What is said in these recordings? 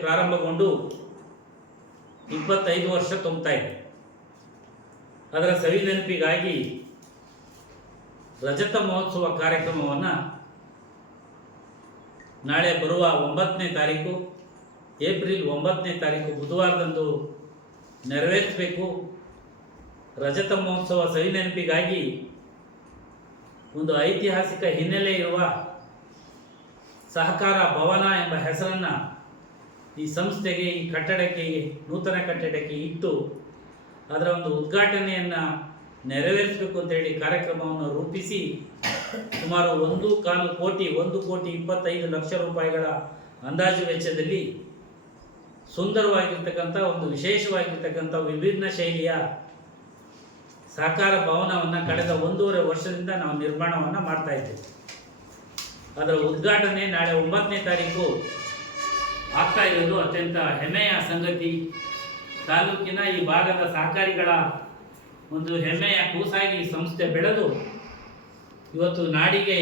ಪ್ರಾರಂಭಗೊಂಡು ಇಪ್ಪತ್ತೈದು ವರ್ಷ ತುಂಬುತ್ತಾ ಇದೆ. ಅದರ ಸವಿ ನೆನಪಿಗಾಗಿ ರಜತ ಮಹೋತ್ಸವ ಕಾರ್ಯಕ್ರಮವನ್ನು ನಾಳೆ ಬರುವ ಒಂಬತ್ತನೇ ತಾರೀಕು, ಏಪ್ರಿಲ್ ಒಂಬತ್ತನೇ ತಾರೀಕು ಬುಧವಾರದಂದು ನೆರವೇರಿಸಬೇಕು. ರಜತ ಮಹೋತ್ಸವ ಸವಿ ನೆನಪಿಗಾಗಿ ಒಂದು ಐತಿಹಾಸಿಕ ಹಿನ್ನೆಲೆ ಇರುವ ಸಹಕಾರ ಭವನ ಎಂಬ ಹೆಸರನ್ನು ಈ ಸಂಸ್ಥೆಗೆ, ಈ ಕಟ್ಟಡಕ್ಕೆ ನೂತನ ಕಟ್ಟಡಕ್ಕೆ ಇಟ್ಟು ಅದರ ಒಂದು ಉದ್ಘಾಟನೆಯನ್ನು ನೆರವೇರಿಸಬೇಕು ಅಂತೇಳಿ ಕಾರ್ಯಕ್ರಮವನ್ನು ರೂಪಿಸಿ ಸುಮಾರು ಒಂದು ಕಾಲು ಕೋಟಿ, ಒಂದು ಕೋಟಿ ಇಪ್ಪತ್ತೈದು ಲಕ್ಷ ರೂಪಾಯಿಗಳ ಅಂದಾಜು ವೆಚ್ಚದಲ್ಲಿ ಸುಂದರವಾಗಿರ್ತಕ್ಕಂಥ, ಒಂದು ವಿಶೇಷವಾಗಿರ್ತಕ್ಕಂಥ ವಿಭಿನ್ನ ಶೈಲಿಯ ಸಹಕಾರ ಭವನವನ್ನು ಕಳೆದ ಒಂದೂವರೆ ವರ್ಷದಿಂದ ನಾವು ನಿರ್ಮಾಣವನ್ನು ಮಾಡ್ತಾ ಇದ್ದೇವೆ. ಅದರ ಉದ್ಘಾಟನೆ ನಾಳೆ ಒಂಬತ್ತನೇ ತಾರೀಕು ಆಗ್ತಾ ಇರೋದು ಅತ್ಯಂತ ಹೆಮ್ಮೆಯ ಸಂಗತಿ. ತಾಲೂಕಿನ ಈ ಭಾಗದ ಸಹಕಾರಿಗಳ ಒಂದು ಹೆಮ್ಮೆಯ ಕೂಸಾಗಿ ಸಂಸ್ಥೆ ಬೆಳೆದು ಇವತ್ತು ನಾಡಿಗೆ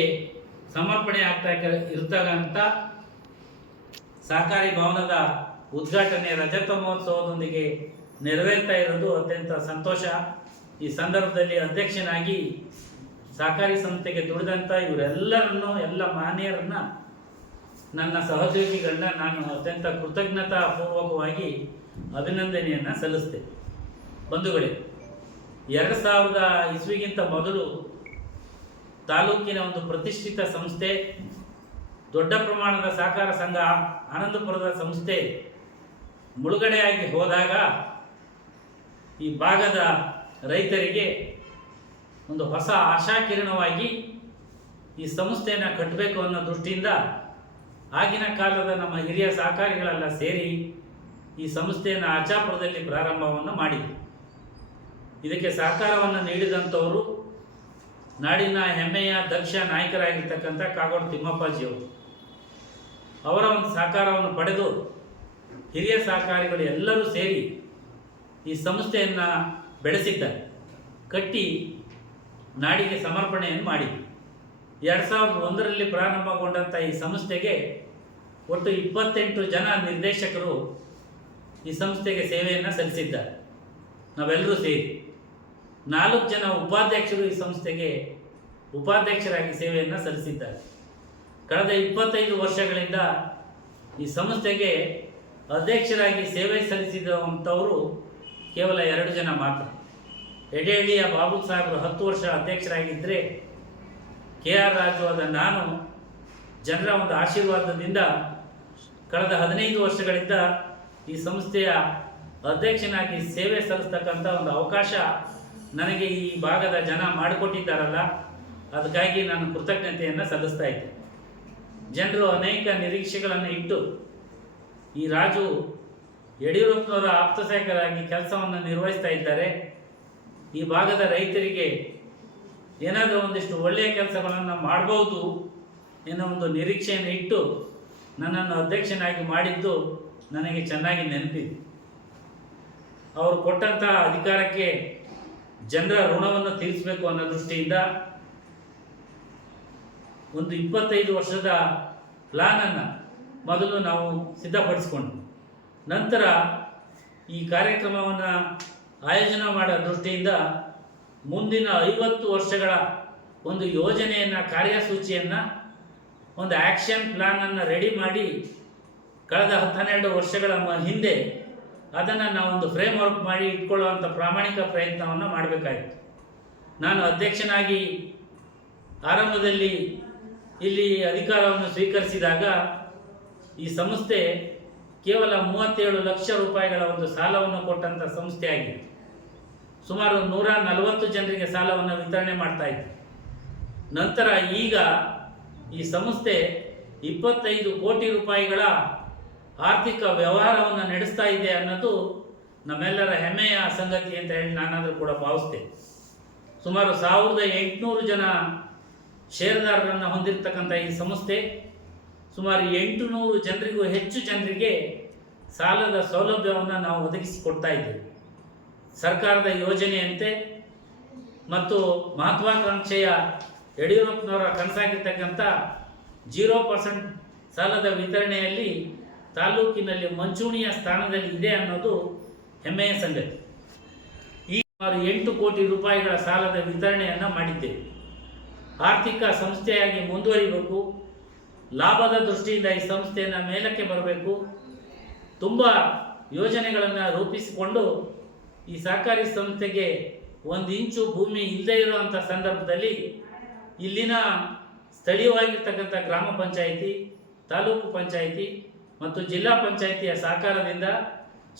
ಸಮರ್ಪಣೆ ಆಗ್ತಾ ಇರ್ತಕ್ಕಂಥ ಸಹಕಾರಿ ಭವನದ ಉದ್ಘಾಟನೆ ರಜತ ಮಹೋತ್ಸವದೊಂದಿಗೆ ನೆರವೇರ್ತಾ ಇರೋದು ಅತ್ಯಂತ ಸಂತೋಷ. ಈ ಸಂದರ್ಭದಲ್ಲಿ ಅಧ್ಯಕ್ಷನಾಗಿ ಸಹಕಾರಿ ಸಂಸ್ಥೆಗೆ ದುಡಿದಂಥ ಇವರೆಲ್ಲರನ್ನು, ಎಲ್ಲ ಮಾನ್ಯರನ್ನ ನನ್ನ ಸಹೋದ್ಯೋಗಿಗಳನ್ನ ನಾನು ಅತ್ಯಂತ ಕೃತಜ್ಞತಾ ಪೂರ್ವಕವಾಗಿ ಅಭಿನಂದನೆಯನ್ನು ಸಲ್ಲಿಸ್ತೇನೆ. ಬಂಧುಗಳೇ, ಎರಡು ಸಾವಿರದ ಇಸ್ವಿಗಿಂತ ಮೊದಲು ತಾಲೂಕಿನ ಒಂದು ಪ್ರತಿಷ್ಠಿತ ಸಂಸ್ಥೆ, ದೊಡ್ಡ ಪ್ರಮಾಣದ ಸಹಕಾರ ಸಂಘ, ಆನಂದಪುರದ ಸಂಸ್ಥೆ ಮುಳುಗಡೆಯಾಗಿ ಹೋದಾಗ ಈ ಭಾಗದ ರೈತರಿಗೆ ಒಂದು ಹೊಸ ಆಶಾಕಿರಣವಾಗಿ ಈ ಸಂಸ್ಥೆಯನ್ನು ಕಟ್ಟಬೇಕು ಅನ್ನೋ ದೃಷ್ಟಿಯಿಂದ ಆಗಿನ ಕಾಲದ ನಮ್ಮ ಹಿರಿಯ ಸಹಕಾರಿಗಳೆಲ್ಲ ಸೇರಿ ಈ ಸಂಸ್ಥೆಯನ್ನು ಆಚಾಪುರದಲ್ಲಿ ಪ್ರಾರಂಭವನ್ನು ಮಾಡಿದರು. ಇದಕ್ಕೆ ಸಹಕಾರವನ್ನು ನೀಡಿದಂಥವರು ನಾಡಿನ ಹೆಮ್ಮೆಯ ದಕ್ಷ ನಾಯಕರಾಗಿರ್ತಕ್ಕಂಥ ಕಾಗೋಡು ತಿಮ್ಮಪ್ಪಾಜಿಯವರು. ಅವರ ಒಂದು ಸಹಕಾರವನ್ನು ಪಡೆದು ಹಿರಿಯ ಸಹಕಾರಿಗಳು ಎಲ್ಲರೂ ಸೇರಿ ಈ ಸಂಸ್ಥೆಯನ್ನು ಬೆಳೆಸಿದ್ದಾರೆ. ಕಟ್ಟಿ ನಾಡಿಗೆ ಸಮರ್ಪಣೆಯನ್ನು ಮಾಡಿದ್ವಿ ಎರಡು ಸಾವಿರದ ಒಂದರಲ್ಲಿ ಪ್ರಾರಂಭಗೊಂಡಂಥ ಈ ಸಂಸ್ಥೆಗೆ ಒಟ್ಟು ಇಪ್ಪತ್ತೆಂಟು ಜನ ನಿರ್ದೇಶಕರು ಈ ಸಂಸ್ಥೆಗೆ ಸೇವೆಯನ್ನು ಸಲ್ಲಿಸಿದ್ದಾರೆ. ನಾವೆಲ್ಲರೂ ಸೇರಿ ನಾಲ್ಕು ಜನ ಉಪಾಧ್ಯಕ್ಷರು ಈ ಸಂಸ್ಥೆಗೆ ಉಪಾಧ್ಯಕ್ಷರಾಗಿ ಸೇವೆಯನ್ನು ಸಲ್ಲಿಸಿದ್ದಾರೆ. ಕಳೆದ ಇಪ್ಪತ್ತೈದು ವರ್ಷಗಳಿಂದ ಈ ಸಂಸ್ಥೆಗೆ ಅಧ್ಯಕ್ಷರಾಗಿ ಸೇವೆ ಸಲ್ಲಿಸಿದಂಥವರು ಕೇವಲ ಎರಡು ಜನ ಮಾತ್ರ. ಎಡೆಹಳ್ಳಿಯ ಬಾಬು ಸಾಹೇಬರು ಹತ್ತು ವರ್ಷ ಅಧ್ಯಕ್ಷರಾಗಿದ್ದರೆ ಕೆ ಆರ್ ರಾಜು ಆದ ನಾನು ಜನರ ಒಂದು ಆಶೀರ್ವಾದದಿಂದ ಕಳೆದ ಹದಿನೈದು ವರ್ಷಗಳಿಂದ ಈ ಸಂಸ್ಥೆಯ ಅಧ್ಯಕ್ಷನಾಗಿ ಸೇವೆ ಸಲ್ಲಿಸ್ತಕ್ಕಂಥ ಒಂದು ಅವಕಾಶ ನನಗೆ ಈ ಭಾಗದ ಜನ ಮಾಡಿಕೊಟ್ಟಿದ್ದಾರಲ್ಲ, ಅದಕ್ಕಾಗಿ ನಾನು ಕೃತಜ್ಞತೆಯನ್ನು ಸಲ್ಲಿಸ್ತಾ ಇದ್ದೆ ಜನರು ಅನೇಕ ನಿರೀಕ್ಷೆಗಳನ್ನು ಇಟ್ಟು ಈ ರಾಜು ಯಡಿಯೂರಪ್ಪನವರ ಆಪ್ತ ಸಹಾಯಕರಾಗಿ ಕೆಲಸವನ್ನು ನಿರ್ವಹಿಸ್ತಾ ಇದ್ದಾರೆ. ಈ ಭಾಗದ ರೈತರಿಗೆ ಏನಾದರೂ ಒಂದಿಷ್ಟು ಒಳ್ಳೆಯ ಕೆಲಸಗಳನ್ನು ಮಾಡಬಹುದು ಎನ್ನೋ ಒಂದು ನಿರೀಕ್ಷೆಯನ್ನು ಇಟ್ಟು ನನ್ನನ್ನು ಅಧ್ಯಕ್ಷನಾಗಿ ಮಾಡಿದ್ದು ನನಗೆ ಚೆನ್ನಾಗಿ ನೆನಪಿದೆ. ಅವರು ಕೊಟ್ಟಂತಹ ಅಧಿಕಾರಕ್ಕೆ ಜನರ ಋಣವನ್ನು ತೀರಿಸಬೇಕು ಅನ್ನೋ ದೃಷ್ಟಿಯಿಂದ ಒಂದು ಇಪ್ಪತ್ತೈದು ವರ್ಷದ ಪ್ಲಾನನ್ನು ಮೊದಲು ನಾವು ಸಿದ್ಧಪಡಿಸಿಕೊಂಡು ನಂತರ ಈ ಕಾರ್ಯಕ್ರಮವನ್ನು ಆಯೋಜನೆ ಮಾಡೋ ದೃಷ್ಟಿಯಿಂದ ಮುಂದಿನ ಐವತ್ತು ವರ್ಷಗಳ ಒಂದು ಯೋಜನೆಯನ್ನು, ಕಾರ್ಯಸೂಚಿಯನ್ನು ಒಂದು ಆ್ಯಕ್ಷನ್ ಪ್ಲಾನನ್ನು ರೆಡಿ ಮಾಡಿ ಕಳೆದ ಹನ್ನೆರಡು ವರ್ಷಗಳ ಹಿಂದೆ ಅದನ್ನು ನಾವೊಂದು ಫ್ರೇಮ್ ವರ್ಕ್ ಮಾಡಿ ಇಟ್ಕೊಳ್ಳುವಂಥ ಪ್ರಾಮಾಣಿಕ ಪ್ರಯತ್ನವನ್ನು ಮಾಡಬೇಕಾಯಿತು. ನಾನು ಅಧ್ಯಕ್ಷನಾಗಿ ಆರಂಭದಲ್ಲಿ ಇಲ್ಲಿ ಅಧಿಕಾರವನ್ನು ಸ್ವೀಕರಿಸಿದಾಗ ಈ ಸಂಸ್ಥೆ ಕೇವಲ ಮೂವತ್ತೇಳು ಲಕ್ಷ ರೂಪಾಯಿಗಳ ಒಂದು ಸಾಲವನ್ನು ಕೊಟ್ಟಂಥ ಸಂಸ್ಥೆಯಾಗಿತ್ತು. ಸುಮಾರು ನೂರ ನಲವತ್ತು ಜನರಿಗೆ ಸಾಲವನ್ನು ವಿತರಣೆ ಮಾಡ್ತಾ ಇತ್ತು. ನಂತರ ಈಗ ಈ ಸಂಸ್ಥೆ ಇಪ್ಪತ್ತೈದು ಕೋಟಿ ರೂಪಾಯಿಗಳ ಆರ್ಥಿಕ ವ್ಯವಹಾರವನ್ನು ನಡೆಸ್ತಾ ಇದೆ ಅನ್ನೋದು ನಮ್ಮೆಲ್ಲರ ಹೆಮ್ಮೆಯ ಸಂಗತಿ ಅಂತ ಹೇಳಿ ನಾನಾದರೂ ಕೂಡ ಭಾವಿಸ್ತೇನೆ. ಸುಮಾರು ಸಾವಿರದ ಎಂಟುನೂರು ಜನ ಷೇರುದಾರರನ್ನು ಹೊಂದಿರತಕ್ಕಂಥ ಈ ಸಂಸ್ಥೆ ಸುಮಾರು ಎಂಟು ನೂರು ಜನರಿಗೂ ಹೆಚ್ಚು ಜನರಿಗೆ ಸಾಲದ ಸೌಲಭ್ಯವನ್ನು ನಾವು ಒದಗಿಸಿಕೊಡ್ತಾ ಇದ್ದೇವೆ. ಸರ್ಕಾರದ ಯೋಜನೆಯಂತೆ ಮತ್ತು ಮಹತ್ವಾಕಾಂಕ್ಷೆಯ ಯಡಿಯೂರಪ್ಪನವರ ಕನಸಾಗಿರ್ತಕ್ಕಂಥ ಜೀರೋ ಪರ್ಸೆಂಟ್ ಸಾಲದ ವಿತರಣೆಯಲ್ಲಿ ತಾಲೂಕಿನಲ್ಲಿ ಮಂಚೂಣಿಯ ಸ್ಥಾನದಲ್ಲಿ ಇದೆ ಅನ್ನೋದು ಹೆಮ್ಮೆಯ ಸಂಗತಿ. ಈ ಸುಮಾರು ಎಂಟು ಕೋಟಿ ರೂಪಾಯಿಗಳ ಸಾಲದ ವಿತರಣೆಯನ್ನು ಮಾಡಿದ್ದೇವೆ. ಆರ್ಥಿಕ ಸಂಸ್ಥೆಯಾಗಿ ಮುಂದುವರಿಬೇಕು. ಲಾಭದ ದೃಷ್ಟಿಯಿಂದ ಈ ಸಂಸ್ಥೆಯನ್ನು ಮೇಲಕ್ಕೆ ಬರಬೇಕು. ತುಂಬ ಯೋಜನೆಗಳನ್ನು ರೂಪಿಸಿಕೊಂಡು ಈ ಸಹಕಾರಿ ಸಂಸ್ಥೆಗೆ ಒಂದು ಇಂಚು ಭೂಮಿ ಇಲ್ಲದೇ ಇರುವಂಥ ಸಂದರ್ಭದಲ್ಲಿ ಇಲ್ಲಿನ ಸ್ಥಳೀಯವಾಗಿರ್ತಕ್ಕಂಥ ಗ್ರಾಮ ಪಂಚಾಯಿತಿ, ತಾಲೂಕು ಪಂಚಾಯಿತಿ ಮತ್ತು ಜಿಲ್ಲಾ ಪಂಚಾಯಿತಿಯ ಸಹಕಾರದಿಂದ,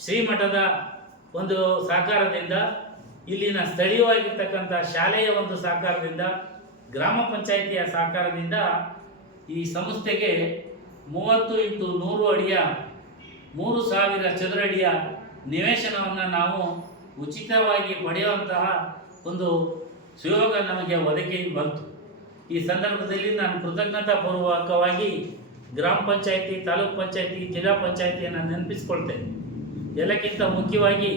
ಶ್ರೀಮಠದ ಒಂದು ಸಹಕಾರದಿಂದ, ಇಲ್ಲಿನ ಸ್ಥಳೀಯವಾಗಿರ್ತಕ್ಕಂಥ ಶಾಲೆಯ ಒಂದು ಸಹಕಾರದಿಂದ, ಗ್ರಾಮ ಪಂಚಾಯಿತಿಯ ಸಹಕಾರದಿಂದ ಈ ಸಂಸ್ಥೆಗೆ ಮೂವತ್ತು ಇಂಟು ನೂರು ಅಡಿಯ, ಮೂರು ಸಾವಿರ ಚದುರಡಿಯ ನಿವೇಶನವನ್ನು ನಾವು ಉಚಿತವಾಗಿ ಪಡೆಯುವಂತಹ ಒಂದು ಸುಯೋಗ ನಮಗೆ ಒದಗಿ ಬಂತು. ಈ ಸಂದರ್ಭದಲ್ಲಿ ನಾನು ಕೃತಜ್ಞತಾಪೂರ್ವಕವಾಗಿ ಗ್ರಾಮ ಪಂಚಾಯಿತಿ, ತಾಲೂಕ್ ಪಂಚಾಯಿತಿ, ಜಿಲ್ಲಾ ಪಂಚಾಯಿತಿಯನ್ನು ನೆನಪಿಸ್ಕೊಳ್ತೇನೆ. ಎಲ್ಲಕ್ಕಿಂತ ಮುಖ್ಯವಾಗಿ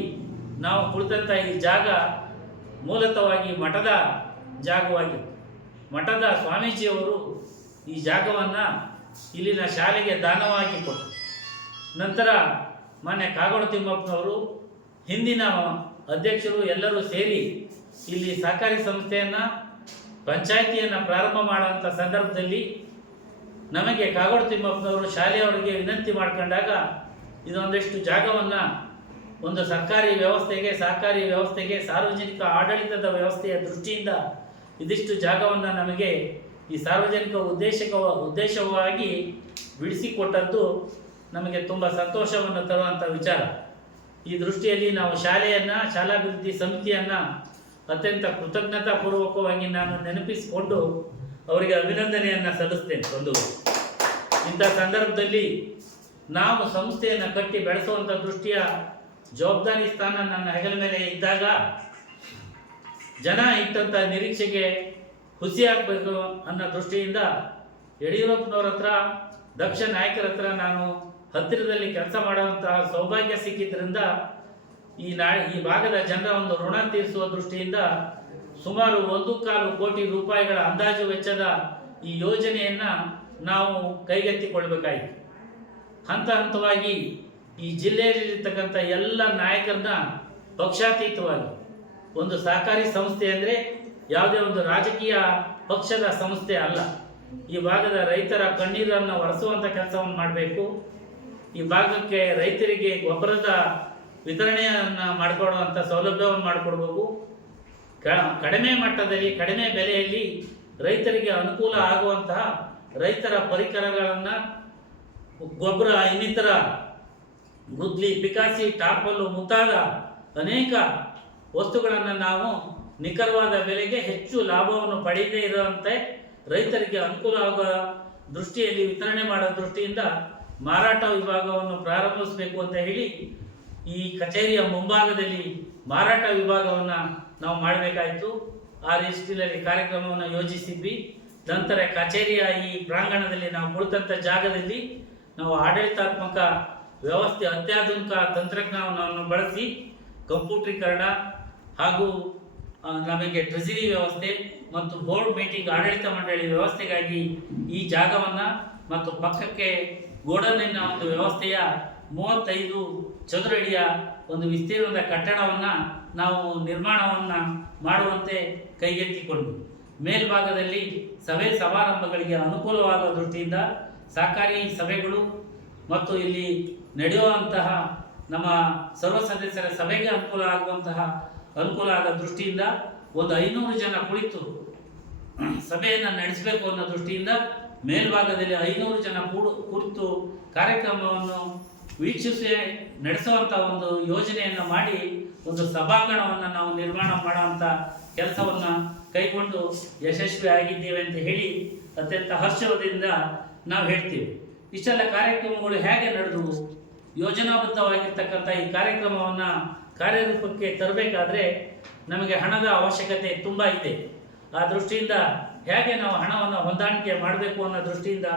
ನಾವು ಕುಳಿತಂಥ ಈ ಜಾಗ ಮೂಲತವಾಗಿ ಮಠದ ಜಾಗವಾಗಿತ್ತು. ಮಠದ ಸ್ವಾಮೀಜಿಯವರು ಈ ಜಾಗವನ್ನು ಇಲ್ಲಿನ ಶಾಲೆಗೆ ದಾನವಾಗಿ ಕೊಟ್ಟರು. ನಂತರ ಮಾನ್ಯ ಕಾಗೋಡು ತಿಮ್ಮಪ್ಪನವರು, ಹಿಂದಿನ ಅಧ್ಯಕ್ಷರು ಎಲ್ಲರೂ ಸೇರಿ ಇಲ್ಲಿ ಸಹಕಾರಿ ಸಂಸ್ಥೆಯನ್ನು ಪಂಚಾಯಿತಿಯನ್ನು ಪ್ರಾರಂಭ ಮಾಡುವಂಥ ಸಂದರ್ಭದಲ್ಲಿ ನಮಗೆ ಕಾಗೋಡು ತಿಮ್ಮಪ್ಪನವರು ಶಾಲೆಯವರಿಗೆ ವಿನಂತಿ ಮಾಡ್ಕೊಂಡಾಗ ಇದೊಂದಿಷ್ಟು ಜಾಗವನ್ನು ಒಂದು ಸರ್ಕಾರಿ ವ್ಯವಸ್ಥೆಗೆ, ಸಹಕಾರಿ ವ್ಯವಸ್ಥೆಗೆ, ಸಾರ್ವಜನಿಕ ಆಡಳಿತದ ವ್ಯವಸ್ಥೆಯ ದೃಷ್ಟಿಯಿಂದ ಇದಿಷ್ಟು ಜಾಗವನ್ನು ನಮಗೆ ಈ ಸಾರ್ವಜನಿಕ ಉದ್ದೇಶಕ, ಉದ್ದೇಶವಾಗಿ ಬಿಡಿಸಿಕೊಟ್ಟದ್ದು ನಮಗೆ ತುಂಬ ಸಂತೋಷವನ್ನು ತರುವಂಥ ವಿಚಾರ. ಈ ದೃಷ್ಟಿಯಲ್ಲಿ ನಾವು ಶಾಲೆಯನ್ನು, ಶಾಲಾಭಿವೃದ್ಧಿ ಸಮಿತಿಯನ್ನು ಅತ್ಯಂತ ಕೃತಜ್ಞತಾಪೂರ್ವಕವಾಗಿ ನಾನು ನೆನಪಿಸಿಕೊಂಡು ಅವರಿಗೆ ಅಭಿನಂದನೆಯನ್ನು ಸಲ್ಲಿಸ್ತೇನೆ ಒಂದು ಇಂಥ ಸಂದರ್ಭದಲ್ಲಿ ನಾವು ಸಂಸ್ಥೆಯನ್ನು ಕಟ್ಟಿ ಬೆಳೆಸುವಂಥ ದೃಷ್ಟಿಯ ಜವಾಬ್ದಾರಿ ಸ್ಥಾನ ನನ್ನ ಹೆಗಲ ಮೇಲೆ ಇದ್ದಾಗ ಜನ ಇಟ್ಟಂಥ ನಿರೀಕ್ಷೆಗೆ ಖುಷಿಯಾಗಬೇಕು ಅನ್ನೋ ದೃಷ್ಟಿಯಿಂದ ಯಡಿಯೂರಪ್ಪನವ್ರ ಹತ್ರ, ದಕ್ಷ ನಾಯಕರ ಹತ್ರ ನಾನು ಹತ್ತಿರದಲ್ಲಿ ಕೆಲಸ ಮಾಡುವಂತಹ ಸೌಭಾಗ್ಯ ಸಿಕ್ಕಿದ್ರಿಂದ ಈ ನಾ, ಈ ಭಾಗದ ಜನರ ಒಂದು ಋಣ ತೀರಿಸುವ ದೃಷ್ಟಿಯಿಂದ ಸುಮಾರು ಒಂದು ಕಾಲು ಕೋಟಿ ರೂಪಾಯಿಗಳ ಅಂದಾಜು ವೆಚ್ಚದ ಈ ಯೋಜನೆಯನ್ನು ನಾವು ಕೈಗೆತ್ತಿಕೊಳ್ಬೇಕಾಯಿತು. ಹಂತ ಹಂತವಾಗಿ ಈ ಜಿಲ್ಲೆಯಲ್ಲಿರ್ತಕ್ಕಂಥ ಎಲ್ಲ ನಾಯಕರನ್ನ ಪಕ್ಷಾತೀತವಾಗಿ, ಒಂದು ಸಹಕಾರಿ ಸಂಸ್ಥೆ ಅಂದರೆ ಯಾವುದೇ ಒಂದು ರಾಜಕೀಯ ಪಕ್ಷದ ಸಂಸ್ಥೆ ಅಲ್ಲ. ಈ ಭಾಗದ ರೈತರ ಕಣ್ಣೀರನ್ನು ಒರೆಸುವಂಥ ಕೆಲಸವನ್ನು ಮಾಡಬೇಕು. ಈ ಭಾಗಕ್ಕೆ ರೈತರಿಗೆ ಗೊಬ್ಬರದ ವಿತರಣೆಯನ್ನು ಮಾಡಿಕೊಡುವಂಥ ಸೌಲಭ್ಯವನ್ನು ಮಾಡಿಕೊಡ್ಬೇಕು. ಕಡಿಮೆ ಮಟ್ಟದಲ್ಲಿ, ಕಡಿಮೆ ಬೆಲೆಯಲ್ಲಿ ರೈತರಿಗೆ ಅನುಕೂಲ ಆಗುವಂತಹ ರೈತರ ಪರಿಕರಗಳನ್ನು ಗೊಬ್ಬರ, ಇನ್ನಿತರ ಗುದ್ಲಿ ಪಿಕಾಸಿ ಟಾಪಲ್ಲು ಮುಂತಾದ ಅನೇಕ ವಸ್ತುಗಳನ್ನು ನಾವು ನಿಖರವಾದ ಬೆಲೆಗೆ ಹೆಚ್ಚು ಲಾಭವನ್ನು ಪಡೆಯದೇ ಇರುವಂತೆ ರೈತರಿಗೆ ಅನುಕೂಲ ಆಗುವ ದೃಷ್ಟಿಯಲ್ಲಿ, ವಿತರಣೆ ಮಾಡೋ ದೃಷ್ಟಿಯಿಂದ ಮಾರಾಟ ವಿಭಾಗವನ್ನು ಪ್ರಾರಂಭಿಸಬೇಕು ಅಂತ ಹೇಳಿ ಈ ಕಚೇರಿಯ ಮುಂಭಾಗದಲ್ಲಿ ಮಾರಾಟ ವಿಭಾಗವನ್ನು ನಾವು ಮಾಡಬೇಕಾಯಿತು. ಆ ರೀತಿಯಲ್ಲಿ ಕಾರ್ಯಕ್ರಮವನ್ನು ಯೋಜಿಸಿದ್ವಿ. ನಂತರ ಕಚೇರಿಯ ಈ ಪ್ರಾಂಗಣದಲ್ಲಿ ನಾವು ಕುಳಿತಂಥ ಜಾಗದಲ್ಲಿ ನಾವು ಆಡಳಿತಾತ್ಮಕ ವ್ಯವಸ್ಥೆ, ಅತ್ಯಾಧುನಿಕ ತಂತ್ರಜ್ಞಾನವನ್ನು ಬಳಸಿ ಕಂಪ್ಯೂಟ್ರೀಕರಣ ಹಾಗೂ ನಮಗೆ ಟ್ರೆಜರಿ ವ್ಯವಸ್ಥೆ ಮತ್ತು ಬೋರ್ಡ್ ಮೀಟಿಂಗ್, ಆಡಳಿತ ಮಂಡಳಿ ವ್ಯವಸ್ಥೆಗಾಗಿ ಈ ಜಾಗವನ್ನು ಮತ್ತು ಪಕ್ಕಕ್ಕೆ ಗೋಡನ್ನಿನ ಒಂದು ವ್ಯವಸ್ಥೆಯ ಮೂವತ್ತೈದು ಚದುರಡಿಯ ಒಂದು ವಿಸ್ತೀರ್ಣದ ಕಟ್ಟಡವನ್ನು ನಾವು ನಿರ್ಮಾಣವನ್ನು ಮಾಡುವಂತೆ ಕೈಗೆತ್ತಿಕೊಂಡು ಮೇಲ್ಭಾಗದಲ್ಲಿ ಸಭೆ ಸಮಾರಂಭಗಳಿಗೆ ಅನುಕೂಲವಾಗುವ ದೃಷ್ಟಿಯಿಂದ ಸಹಕಾರಿ ಸಭೆಗಳು ಮತ್ತು ಇಲ್ಲಿ ನಡೆಯುವಂತಹ ನಮ್ಮ ಸರ್ವ ಸದಸ್ಯರ ಸಭೆಗೆ ಅನುಕೂಲ ಆಗುವಂತಹ ಅನುಕೂಲ ಆದ ದೃಷ್ಟಿಯಿಂದ ಒಂದು ಐನೂರು ಜನ ಕುಳಿತು ಸಭೆಯನ್ನು ನಡೆಸಬೇಕು ಅನ್ನೋ ದೃಷ್ಟಿಯಿಂದ ಮೇಲ್ಭಾಗದಲ್ಲಿ ಐನೂರು ಜನ ಕೂಡು ಕುರಿತು ಕಾರ್ಯಕ್ರಮವನ್ನು ವೀಕ್ಷಿಸಿ ನಡೆಸುವಂಥ ಒಂದು ಯೋಜನೆಯನ್ನು ಮಾಡಿ ಒಂದು ಸಭಾಂಗಣವನ್ನು ನಾವು ನಿರ್ಮಾಣ ಮಾಡುವಂಥ ಕೆಲಸವನ್ನು ಕೈಗೊಂಡು ಯಶಸ್ವಿ ಆಗಿದ್ದೇವೆ ಅಂತ ಹೇಳಿ ಅತ್ಯಂತ ಹರ್ಷದಿಂದ ನಾವು ಹೇಳ್ತೀವಿ. ಇಷ್ಟೆಲ್ಲ ಕಾರ್ಯಕ್ರಮಗಳು ಹೇಗೆ ನಡೆದವು? ಯೋಜನಾಬದ್ಧವಾಗಿರ್ತಕ್ಕಂಥ ಈ ಕಾರ್ಯಕ್ರಮವನ್ನು ಕಾರ್ಯರೂಪಕ್ಕೆ ತರಬೇಕಾದ್ರೆ ನಮಗೆ ಹಣದ ಅವಶ್ಯಕತೆ ತುಂಬ ಇದೆ. ಆ ದೃಷ್ಟಿಯಿಂದ ಹೇಗೆ ನಾವು ಹಣವನ್ನು ಹೊಂದಾಣಿಕೆ ಮಾಡಬೇಕು ಅನ್ನೋ ದೃಷ್ಟಿಯಿಂದ